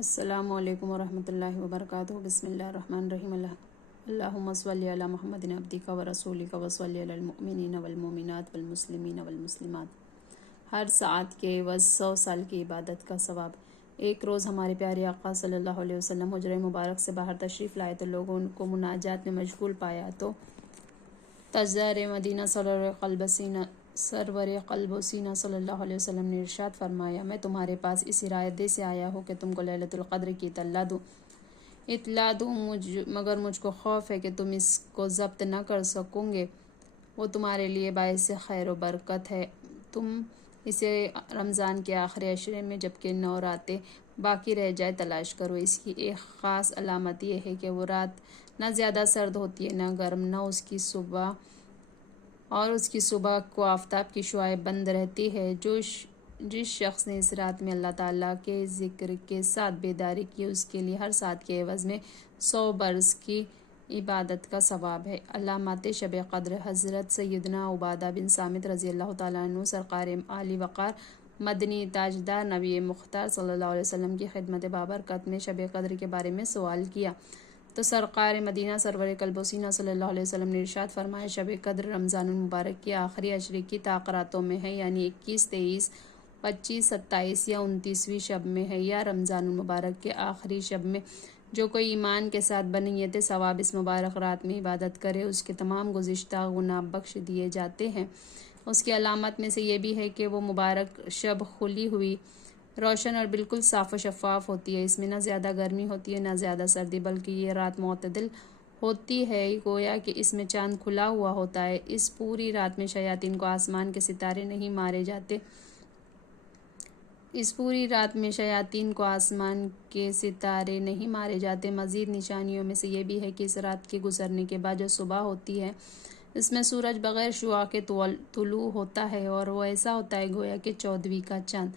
السلام علیکم ورحمۃ اللہ وبرکاتہ۔ بسم اللہ الرحمن الرحیم۔ اللہم صلی علی محمد عبدک ورسولک وصلی علی المؤمنین والمؤمنات والمسلمین والمسلمات۔ ہر ساعت کے عوض 100 سال کی عبادت کا ثواب۔ ایک روز ہمارے پیارے آقا صلی اللہ علیہ وسلم حجرہ مبارک سے باہر تشریف لائے تو لوگوں کو مناجات میں مشغول پایا تو تاجدار مدینہ سرور قلب و سینہ صلی اللہ علیہ وسلم نے ارشاد فرمایا، میں تمہارے پاس اس ارادے سے آیا ہوں کہ تم کو لیلۃ القدر کی اطلاع دوں، مگر مجھ کو خوف ہے کہ تم اس کو ضبط نہ کر سکو گے۔ وہ تمہارے لیے باعث خیر و برکت ہے۔ تم اسے رمضان کے آخری عشرے میں جبکہ 9 راتیں باقی رہ جائے تلاش کرو۔ اس کی ایک خاص علامت یہ ہے کہ وہ رات نہ زیادہ سرد ہوتی ہے نہ گرم، نہ اس کی صبح کو آفتاب کی شعاع بند رہتی ہے۔ جس شخص نے اس رات میں اللہ تعالیٰ کے ذکر کے ساتھ بیداری کی، اس کے لیے ہر ساعت کے عوض میں 100 برس کی عبادت کا ثواب ہے۔ علامات شب قدر۔ حضرت سیدنا عبادہ بن صامت رضی اللہ تعالیٰ عنہ سرکار عالی وقار مدنی تاجدار نبی مختار صلی اللہ علیہ وسلم کی خدمت بابرکت میں شب قدر کے بارے میں سوال کیا تو سرکار مدینہ سرور قلب و سینہ صلی اللہ علیہ وسلم نے ارشاد فرمایا، شب قدر رمضان المبارک کے آخری عشرے کی راتوں میں ہے، یعنی 21، 23، 25، 27 یا 29ویں شب میں ہے، یا رمضان المبارک کے آخری شب میں۔ جو کوئی ایمان کے ساتھ بنیت ثواب اس مبارک رات میں عبادت کرے، اس کے تمام گزشتہ گناہ بخش دیے جاتے ہیں۔ اس کی علامت میں سے یہ بھی ہے کہ وہ مبارک شب کھلی ہوئی، روشن اور بالکل صاف و شفاف ہوتی ہے۔ اس میں نہ زیادہ گرمی ہوتی ہے نہ زیادہ سردی، بلکہ یہ رات معتدل ہوتی ہے، گویا کہ اس میں چاند کھلا ہوا ہوتا ہے۔ اس پوری رات میں شیاطین کو آسمان کے ستارے نہیں مارے جاتے۔ مزید نشانیوں میں سے یہ بھی ہے کہ اس رات کے گزرنے کے بعد جو صبح ہوتی ہے، اس میں سورج بغیر شعاع کے طلوع ہوتا ہے اور وہ ایسا ہوتا ہے گویا کہ 14ویں کا چاند۔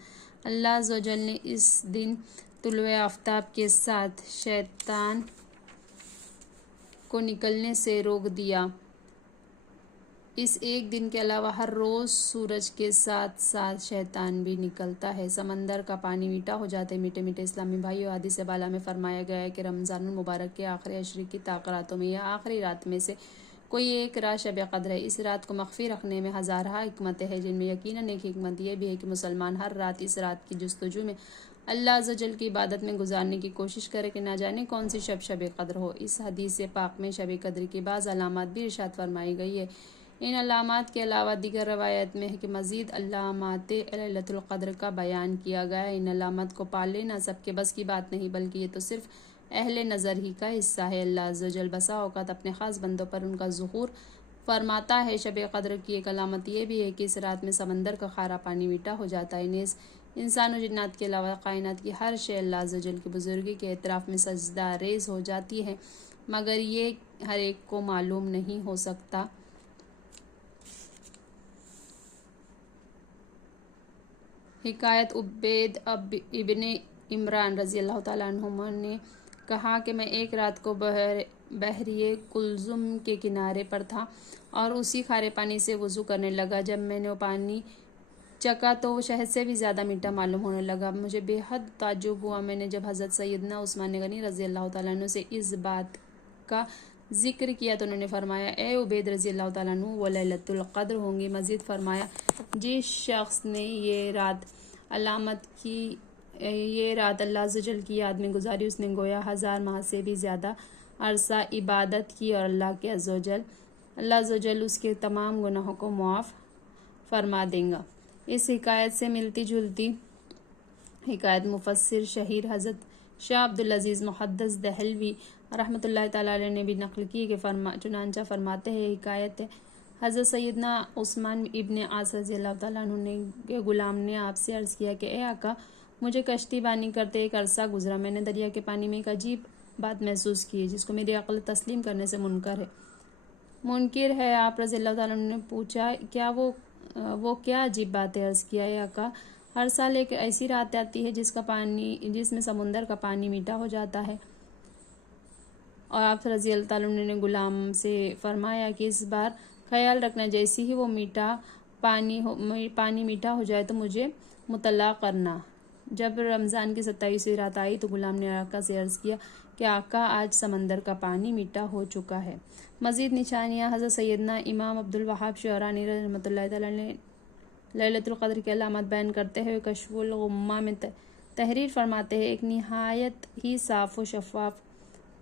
اللہ عز و جل نے اس دن طلوع آفتاب کے ساتھ شیطان کو نکلنے سے روک دیا۔ اس ایک دن کے علاوہ ہر روز سورج کے ساتھ ساتھ شیطان بھی نکلتا ہے۔ سمندر کا پانی میٹھا ہو جاتا ہے۔ میٹھے میٹھے اسلامی بھائیو، حدیث بالا میں فرمایا گیا ہے کہ رمضان المبارک کے آخری عشرے کی راتوں میں یا آخری رات میں سے کوئی ایک رات شب قدر ہے۔ اس رات کو مخفی رکھنے میں ہزارہا حکمتیں ہیں، جن میں یقیناً ایک حکمت یہ بھی ہے کہ مسلمان ہر رات اس رات کی جستجو میں اللہ عز و جل کی عبادت میں گزارنے کی کوشش کرے کہ نہ جانے کون سی شب قدر ہو۔ اس حدیث پاک میں شب قدر کی بعض علامات بھی ارشاد فرمائی گئی ہے۔ ان علامات کے علاوہ دیگر روایت میں ہے کہ مزید علامات لیلۃ القدر کا بیان کیا گیا ہے۔ ان علامات کو پا لینا سب کے بس کی بات نہیں، بلکہ یہ تو صرف اہل نظر ہی کا حصہ ہے۔ اللہ عز و جل بسا اوقات اپنے خاص بندوں پر ان کا ظہور فرماتا ہے۔ شب قدر کی ایک علامت یہ بھی ہے کہ اس رات میں سمندر کا کھارا پانی میٹھا ہو جاتا ہے۔ نیز انسان و جنات کے علاوہ کائنات کی ہر شے اللہ عز و جل کی بزرگی کے اعتراف میں سجدہ ریز ہو جاتی ہے، مگر یہ ہر ایک کو معلوم نہیں ہو سکتا۔ حکایت عبید ابن عمران رضی اللہ تعالیٰ عنہما نے کہا کہ میں ایک رات کو بحیرہ کلزم کے کنارے پر تھا اور اسی کھارے پانی سے وضو کرنے لگا۔ جب میں نے وہ پانی چکھا تو وہ شہد سے بھی زیادہ میٹھا معلوم ہونے لگا۔ مجھے بے حد تعجب ہوا۔ میں نے جب حضرت سیدنا عثمان غنی رضی اللہ تعالیٰ عنہ سے اس بات کا ذکر کیا تو انہوں نے فرمایا، اے عبید رضی اللہ تعالیٰ عنہ، وہ لیلۃ القدر ہوں گی۔ مزید فرمایا، جس شخص نے یہ رات اللہ عز و جل کی یاد میں گزاری، اس نے گویا 1000 ماہ سے بھی زیادہ عرصہ عبادت کی اور اللہ عز و جل اس کے تمام گناہوں کو معاف فرما دے گا۔ اس حکایت سے ملتی جلتی حکایت مفسر شہیر حضرت شاہ عبدالعزیز محدث دہلوی رحمۃ اللہ تعالیٰ علیہ نے بھی نقل کی کہ چنانچہ فرماتے ہیں، حکایت ہے، حضرت سیدنا عثمان ابن عاص رضی اللہ تعالیٰ عنہ کے غلام نے آپ سے عرض کیا کہ اے آقا، مجھے کشتی بانی کرتے ایک عرصہ گزرا۔ میں نے دریا کے پانی میں ایک عجیب بات محسوس کی جس کو میری عقل تسلیم کرنے سے منکر ہے۔ آپ رضی اللہ تعالیٰ عنہ نے پوچھا، کیا وہ کیا عجیب بات ہے؟ عرض کیا، اے آقا، ہر سال ایک ایسی رات آتی ہے جس میں سمندر کا پانی میٹھا ہو جاتا ہے۔ اور آپ رضی اللہ تعالیٰ عنہ نے غلام سے فرمایا کہ اس بار خیال رکھنا، جیسے ہی وہ پانی میٹھا ہو جائے تو مجھے مطلع کرنا۔ جب رمضان کی 27ویں رات آئی تو غلام نے آقا سے عرض کیا کہ آقا آج سمندر کا پانی میٹھا ہو چکا ہے۔ مزید نشانیاں: حضرت سیدنا امام عبدالوہاب شعرانی رحمۃ اللہ تعالیٰ نے لیلۃ القدر کی علامات بیان کرتے ہوئے کشف الغمہ میں تحریر فرماتے ہیں، ایک نہایت ہی صاف و شفاف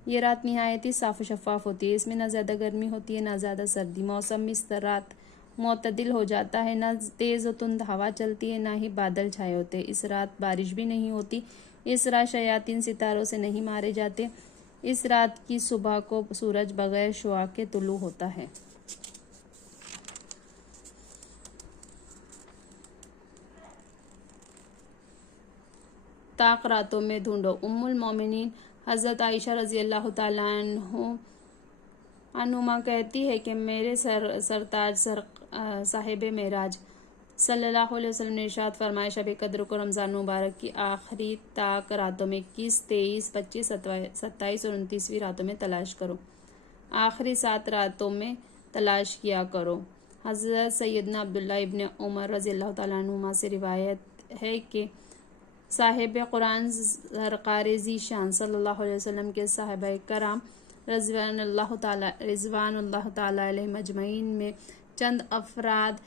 یہ رات نہایت ہی صاف و شفاف ہوتی ہے، اس میں نہ زیادہ گرمی ہوتی ہے نہ زیادہ سردی، موسم اس رات معتدل ہو جاتا ہے، نہ تیز و تند ہوا چلتی ہے نہ ہی بادل چھائے ہوتے ہیں، اس رات بارش بھی نہیں ہوتی، اس رات شیاطین ستاروں سے نہیں مارے جاتے، اس رات کی صبح کو سورج بغیر شعاع کے طلوع ہوتا ہے۔ طاق راتوں میں ڈھونڈو۔ ام المومنین حضرت عائشہ رضی اللہ تعالیٰ عنہما کہتی ہے کہ میرے سرتاج صاحب معراج صلی اللہ علیہ وسلم نے ارشاد فرمایا، شب قدر کو رمضان مبارک کی آخری طاق راتوں میں 21، 23، 25، 27 اور 29ویں راتوں میں تلاش کرو، آخری 7 راتوں میں تلاش کیا کرو۔ حضرت سیدنا عبداللہ ابن عمر رضی اللہ تعالیٰ عنہما سے روایت ہے کہ صاحب قرآن سرکار ذی شان صلی اللہ علیہ وسلم کے صحابہ کرام رضوان اللہ تعالیٰ علیہم اجمعین میں چند افراد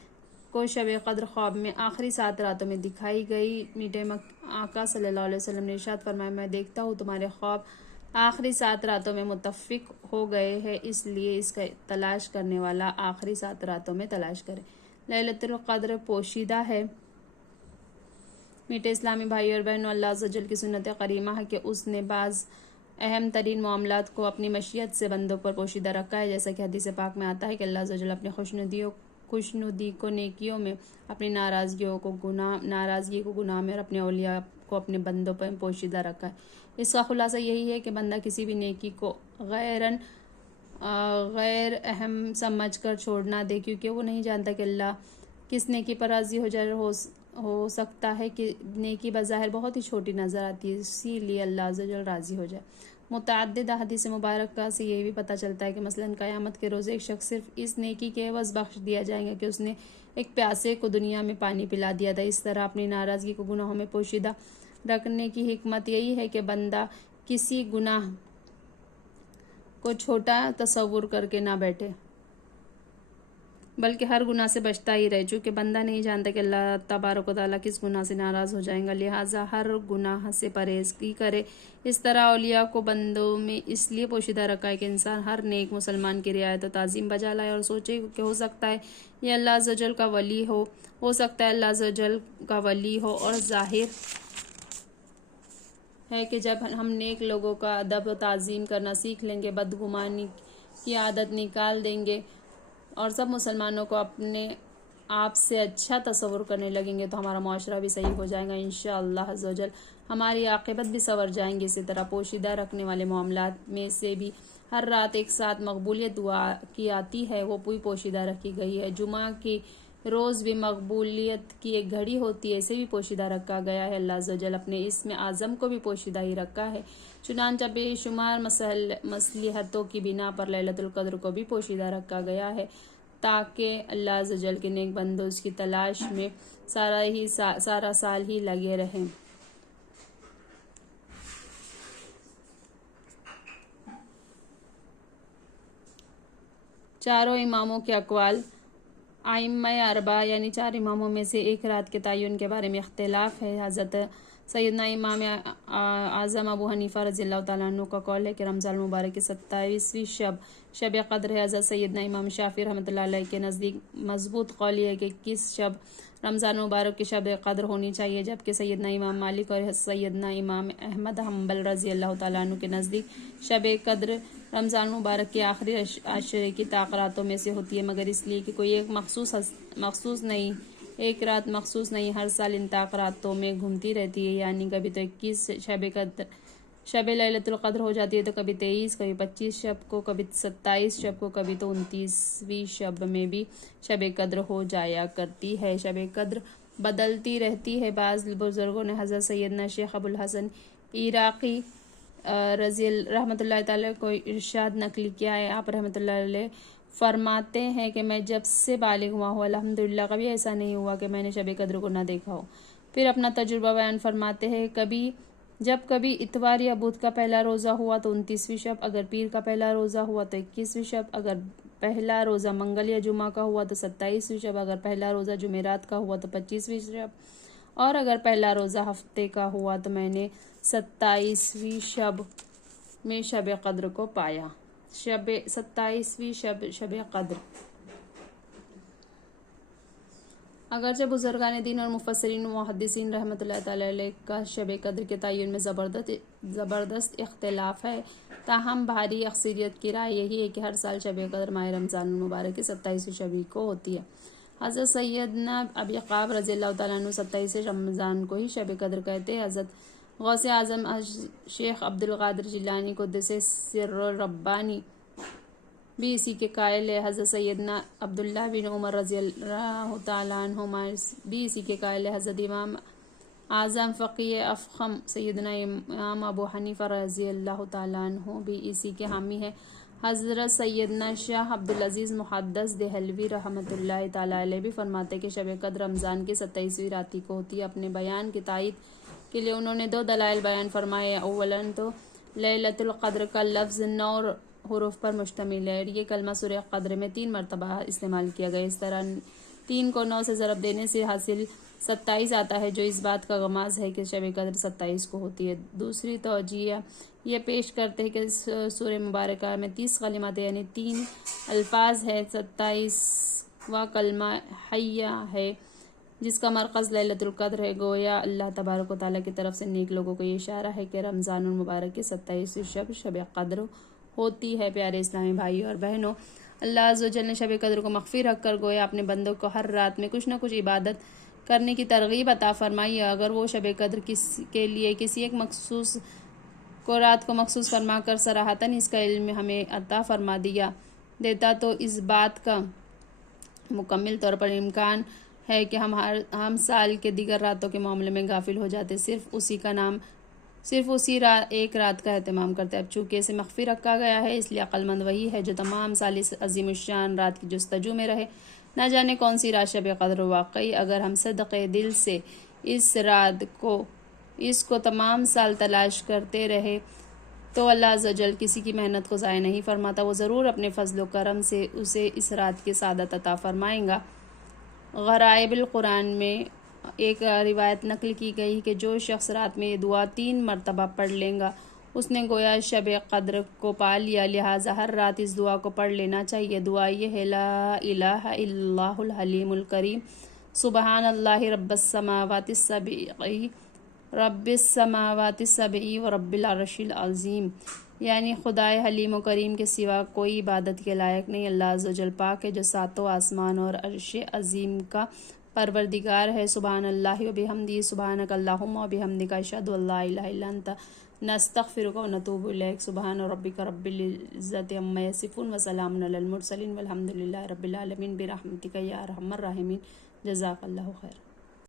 کو شب قدر خواب میں آخری 7 راتوں میں دکھائی گئی۔ میٹھے آقا صلی اللہ علیہ وسلم نے ارشاد فرمایا، میں دیکھتا ہوں تمہارے خواب آخری 7 راتوں میں متفق ہو گئے ہیں، اس لیے اس کا تلاش کرنے والا آخری 7 راتوں میں تلاش کرے۔ لیلۃ القدر پوشیدہ ہے۔ میٹھے اسلامی بھائی اور بہنوں، اللہ عز و جل کی سنت کریمہ ہے کہ اس نے بعض اہم ترین معاملات کو اپنی مشیت سے بندوں پر پوشیدہ رکھا ہے، جیسا کہ حدیث پاک میں آتا ہے کہ اللہ عز و جل اپنے خوشنودی کو نیکیوں میں، اپنی ناراضگی کو گناہ میں اور اپنے اولیاء کو اپنے بندوں پر پوشیدہ رکھا ہے۔ اس کا خلاصہ یہی ہے کہ بندہ کسی بھی نیکی کو غیر اہم سمجھ کر چھوڑ نہ دے، کیونکہ وہ نہیں جانتا کہ اللہ کس نیکی پر راضی ہو جائے۔ ہو سکتا ہے کہ نیکی بظاہر بہت ہی چھوٹی نظر آتی ہے، اسی لیے اللہ عز و جل راضی ہو جائے۔ متعدد احادیث مبارکہ سے یہ بھی پتہ چلتا ہے کہ مثلاً قیامت کے روز ایک شخص صرف اس نیکی کے عوض بخش دیا جائے گا کہ اس نے ایک پیاسے کو دنیا میں پانی پلا دیا تھا۔ اس طرح اپنی ناراضگی کو گناہوں میں پوشیدہ رکھنے کی حکمت یہی ہے کہ بندہ کسی گناہ کو چھوٹا تصور کر کے نہ بیٹھے، بلکہ ہر گناہ سے بچتا ہی رہے، چونکہ بندہ نہیں جانتا کہ اللہ تبارک و تعالیٰ کس گناہ سے ناراض ہو جائیں گا، لہٰذا ہر گناہ سے پرہیز کی کرے۔ اس طرح اولیاء کو بندوں میں اس لیے پوشیدہ رکھا ہے کہ انسان ہر نیک مسلمان کی رعایت و تعظیم بجا لائے اور سوچے کہ ہو سکتا ہے یہ اللہ عز و جل کا ولی ہو سکتا ہے اللہ عز و جل کا ولی ہو، اور ظاہر ہے کہ جب ہم نیک لوگوں کا ادب و تعظیم کرنا سیکھ لیں گے، بدگمانی کی عادت نکال دیں گے اور سب مسلمانوں کو اپنے آپ سے اچھا تصور کرنے لگیں گے، تو ہمارا معاشرہ بھی صحیح ہو جائے گا انشاءاللہ عز و جل، ہماری عاقبت بھی سنور جائیں گی۔ اسی طرح پوشیدہ رکھنے والے معاملات میں سے بھی ہر رات ایک ساتھ مقبولیت دعا کی آتی ہے، وہ بھی پوشیدہ رکھی گئی ہے۔ جمعہ کی روز بھی مقبولیت کی ایک گھڑی ہوتی ہے، اسے بھی پوشیدہ رکھا گیا ہے۔ اللہ عز و جل اپنے اسم اعظم کو بھی پوشیدہ ہی رکھا ہے، چنانچہ بے شمار مصلحتوں کی بنا پر لیلۃ القدر کو بھی پوشیدہ رکھا گیا ہے، تاکہ اللہ عز و جل کے نیک بندوں اس کی تلاش میں سارا سال ہی لگے رہیں۔ چاروں اماموں کے اقوال۔ ائمہ اربعہ یعنی 4 اماموں میں سے ایک رات کے تعین کے بارے میں اختلاف ہے۔ حضرت سیدنا امام اعظم ابو حنیفہ رضی اللہ تعالیٰ عنہ کا قول ہے کہ رمضان المبارک کی 27ویں شب قدر ہے۔ حضرت سیدنا امام شافعی رحمۃ اللہ علیہ کے نزدیک مضبوط قول یہ ہے کہ 21 شب رمضان مبارک کی شب قدر ہونی چاہیے، جبکہ سیدنا امام مالک اور سیدنا امام احمد حنبل رضی اللہ تعالیٰ عنہ کے نزدیک شب قدر رمضان مبارک کے آخری عشرے کی طاق راتوں میں سے ہوتی ہے، مگر اس لیے کہ کوئی ایک رات مخصوص نہیں، ہر سال ان طاق راتوں میں گھومتی رہتی ہے، یعنی کبھی تو 21 شب لیلۃ القدر ہو جاتی ہے، تو کبھی 23، کبھی 25 شب کو، کبھی 27 شب کو، کبھی تو 29ویں شب میں بھی شب قدر ہو جایا کرتی ہے۔ شب قدر بدلتی رہتی ہے۔ بعض بزرگوں نے حضرت سیدنا شیخ ابو الحسن عراقی رحمۃ اللہ تعالیٰ کو ارشاد نقل کیا ہے۔ آپ رحمۃ اللہ علیہ فرماتے ہیں کہ میں جب سے بالغ ہوا ہوں الحمدللہ کبھی ایسا نہیں ہوا کہ میں نے شب قدر کو نہ دیکھا ہو۔ پھر اپنا تجربہ بیان فرماتے ہیں، جب کبھی اتوار یا بدھ کا پہلا روزہ ہوا تو 29ویں شب، اگر پیر کا پہلا روزہ ہوا تو 21ویں شب، اگر پہلا روزہ منگل یا جمعہ کا ہوا تو 27ویں شب، اگر پہلا روزہ جمعرات کا ہوا تو 25ویں شب، اور اگر پہلا روزہ ہفتے کا ہوا تو میں نے 27ویں شب میں شب قدر کو پایا۔ 27ویں شب قدر۔ اگرچہ بزرگان دین اور مفسرین و محدثین رحمۃ اللہ تعالی علیہ کا شب قدر کے تعین میں زبردست اختلاف ہے، تاہم بھاری اکثریت کی رائے یہی ہے کہ ہر سال شب قدر ماہ رمضان المبارک کی 27ویں شب کو ہوتی ہے۔ حضرت سیدنا ابی قعب رضی اللہ تعالیٰ عنہ 27 رمضان کو ہی شب قدر کہتے ہیں۔ حضرت غوث اعظم شیخ عبد القادر جیلانی قدس سر ربانی بھی اسی کے قائل ہے۔ حضرت سیدنا عبداللہ بن عمر رضی اللہ تعالیٰ عنہما بھی اسی کے قائل ہے۔ حضرت امام اعظم فقیہ افخم سیدنا امام ابو حنیفہ رضی اللہ تعالیٰ عنہ بھی اسی کے حامی ہے۔ حضرت سیدنا شاہ عبدالعزیز محدث دہلوی رحمۃ اللہ تعالیٰ علیہ بھی فرماتے کہ شب قدر رمضان کی 27ویں رات کو ہوتی ہے۔ اپنے بیان کی تائید کے لیے انہوں نے 2 دلائل بیان فرمائے۔ اولاً تو لیلۃ القدر کا لفظ 9 حروف پر مشتمل ہے، اور یہ کلمہ سورہ قدر میں 3 مرتبہ استعمال کیا گیا۔ اس طرح 3 کو 9 سے ضرب دینے سے حاصل 27 آتا ہے، جو اس بات کا غماز ہے کہ شب قدر 27 کو ہوتی ہے۔ دوسری توجیہ یہ پیش کرتے ہیں کہ سورہ مبارکہ میں 30 کلمات یعنی 3 الفاظ ہے۔ 27واں کلمہ حیہ ہے، جس کا مرکز لیلۃ القدر ہے۔ گویا اللہ تبارک و تعالیٰ کی طرف سے نیک لوگوں کو یہ اشارہ ہے کہ رمضان المبارک کی 27ویں شب قدر ہوتی ہے۔ پیارے اسلامی بھائیوں اور بہنوں، اللہ عز و جل نے شب قدر کو مخفی رکھ کر گویا اپنے بندوں کو ہر رات میں کچھ نہ کچھ عبادت کرنے کی ترغیب عطا فرمائی ہے۔ اگر وہ شب قدر کے لیے کسی ایک مخصوص رات کو مخصوص فرما کر صراحتاً اس کا علم ہمیں عطا فرما دیتا تو اس بات کا مکمل طور پر امکان ہے کہ ہم سال کے دیگر راتوں کے معاملے میں غافل ہو جاتے، صرف اسی ایک رات کا اہتمام کرتے۔ اب چونکہ اسے مخفی رکھا گیا ہے، اس لیے عقل مند وہی ہے جو تمام سال اس عظیم الشان رات کی جستجو میں رہے۔ نہ جانے کون سی رات شب قدر واقعی اگر ہم صدقے دل سے اس کو تمام سال تلاش کرتے رہے تو اللہ عز و جل کسی کی محنت کو ضائع نہیں فرماتا، وہ ضرور اپنے فضل و کرم سے اسے اس رات کی سعادت عطا فرمائیں گا۔ غرائب القرآن میں ایک روایت نقل کی گئی کہ جو شخص رات میں یہ دعا 3 مرتبہ پڑھ لے گا اس نے گویا شب قدر کو پا لیا، لہٰذا ہر رات اس دعا کو پڑھ لینا چاہیے۔ دعا یہ ہے: لا الہ الا اللہ الحلیم الکریم، سبحان اللہ رب السماوات السبع و رب العرش العظیم، یعنی خدائے حلیم و کریم کے سوا کوئی عبادت کے لائق نہیں، اللہ عز و جل پاک ہے جو 7 آسمان اور عرش عظیم کا پروردگار ہے۔ سبحان اللہ و بحمدہ، سبحانک اللہم و بحمدک، اشہد ان لا الہ الا انت، نستغفرک و نتوب الیک۔ سبحان ربک رب العزۃ عما یصفون وسلام علی المرسلین والحمد للہ رب العالمین برحمتک یا ارحم الراحمین۔ جزاک اللہ خیر۔